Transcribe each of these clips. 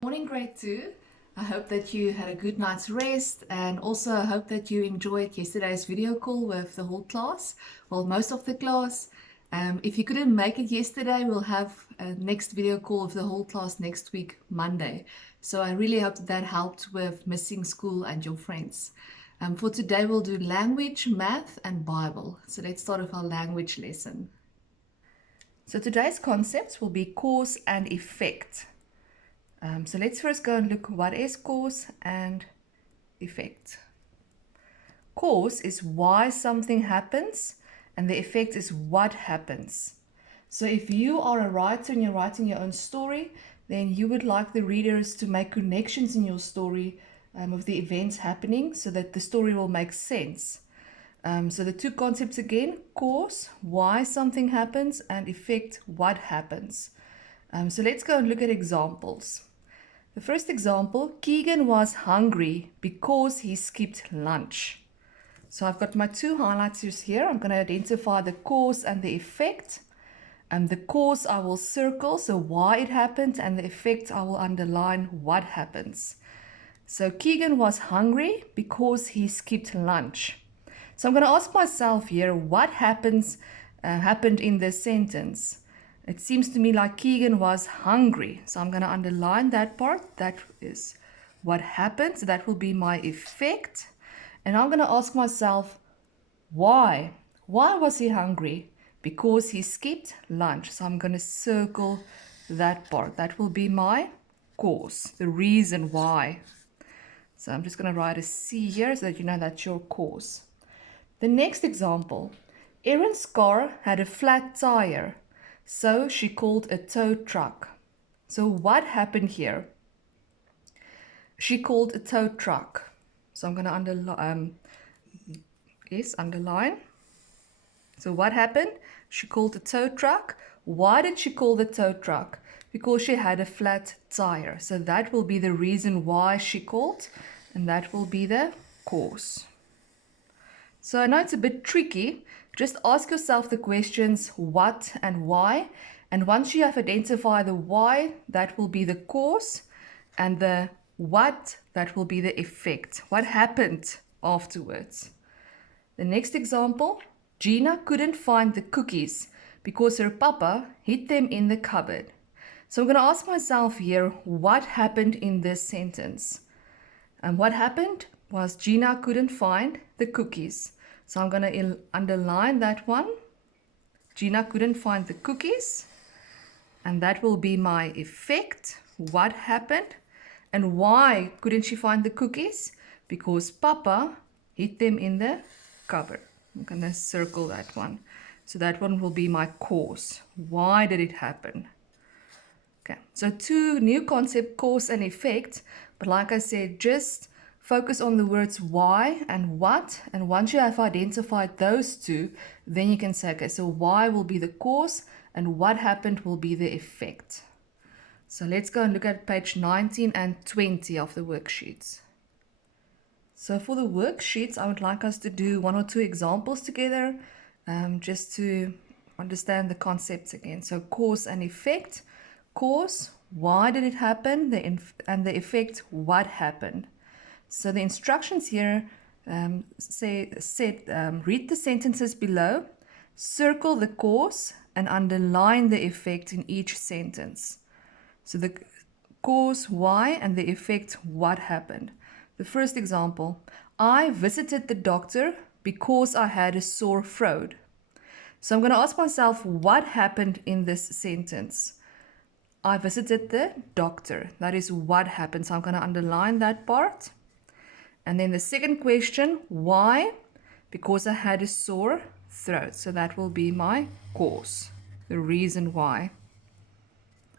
Morning, grade 2. I hope that you had a good night's rest, and also I hope that you enjoyed yesterday's video call with the whole class, well, most of the class. If you couldn't make it yesterday, we'll have a next video call of the whole class next week, Monday. So I really hope that helped with missing school and your friends. For today, we'll do language, math, and Bible. So let's start with our language lesson. So today's concepts will be cause and effect. So let's first go and look what is cause and effect. Cause is why something happens, and the effect is what happens. So if you are a writer and you're writing your own story, then you would like the readers to make connections in your story of the events happening so that the story will make sense. So the two concepts again: cause, why something happens, and effect, what happens. So let's go and look at examples. The first example, Keegan was hungry because he skipped lunch. So I've got my two highlighters here. I'm going to identify the cause and the effect. The cause I will circle, so why it happened, and the effect I will underline what happens. So Keegan was hungry because he skipped lunch. So I'm going to ask myself here, what happened in this sentence? It seems to me like Keegan was hungry. So I'm going to underline that part. That is what happened. So that will be my effect. And I'm going to ask myself, why? Why was he hungry? Because he skipped lunch. So I'm going to circle that part. That will be my cause, the reason why. So I'm just going to write a C here so that you know that's your cause. The next example, Erin's car had a flat tire. So she called a tow truck. So what happened here? She called a tow truck. So I'm going to underline. So what happened? She called a tow truck. Why did she call the tow truck? Because she had a flat tire. So that will be the reason why she called, and that will be the cause. So I know it's a bit tricky. Just ask yourself the questions what and why. And once you have identified the why, that will be the cause. And the what, that will be the effect. What happened afterwards? The next example, Gina couldn't find the cookies because her papa hid them in the cupboard. So I'm going to ask myself here, what happened in this sentence? And what happened was Gina couldn't find the cookies. So I'm going to underline that one. Gina couldn't find the cookies. And that will be my effect. What happened? And why couldn't she find the cookies? Because Papa hid them in the cupboard. I'm going to circle that one. So that one will be my cause. Why did it happen? Okay, so two new concepts, cause and effect. But like I said, just focus on the words why and what, and once you have identified those two, then you can say, okay, so why will be the cause and what happened will be the effect. So let's go and look at page 19 and 20 of the worksheets. So for the worksheets, I would like us to do one or two examples together, just to understand the concepts again. So cause and effect. Cause, why did it happen? And the effect, what happened? So the instructions here read the sentences below, circle the cause, and underline the effect in each sentence. So the cause, why, and the effect, what happened. The first example, I visited the doctor because I had a sore throat. So I'm going to ask myself, what happened in this sentence? I visited the doctor. That is what happened. So I'm going to underline that part. And then the second question, why? Because I had a sore throat. So that will be my cause, the reason why.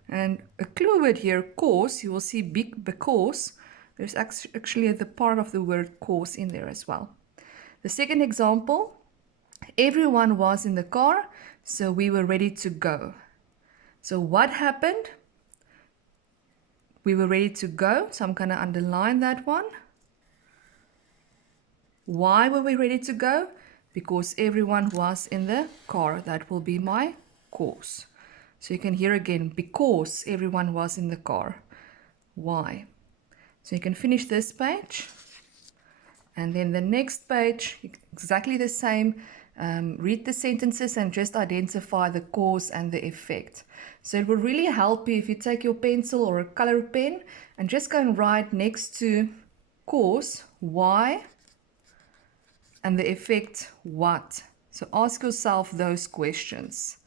And a clue word here, cause, you will see big because. There's actually the part of the word cause in there as well. The second example, everyone was in the car, so we were ready to go. So what happened? We were ready to go. So I'm going to underline that one. Why were we ready to go? Because everyone was in the car. That will be my cause. So you can hear again, because everyone was in the car. why. So you can finish this page. And then the next page, exactly the same. Read the sentences and just identify the cause and the effect. So it will really help you if you take your pencil or a color pen and just go and write next to cause, why, and the effect, what. So ask yourself those questions.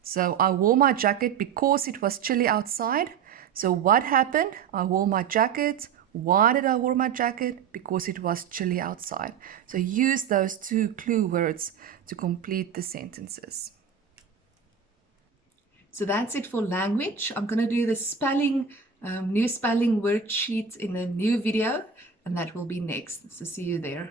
So I wore my jacket because it was chilly outside. So what happened? I wore my jacket. Why did I wear my jacket? Because it was chilly outside. So use those two clue words to complete the sentences. So that's it for language. I'm going to do the spelling, new spelling worksheet in a new video, and that will be next. So see you there.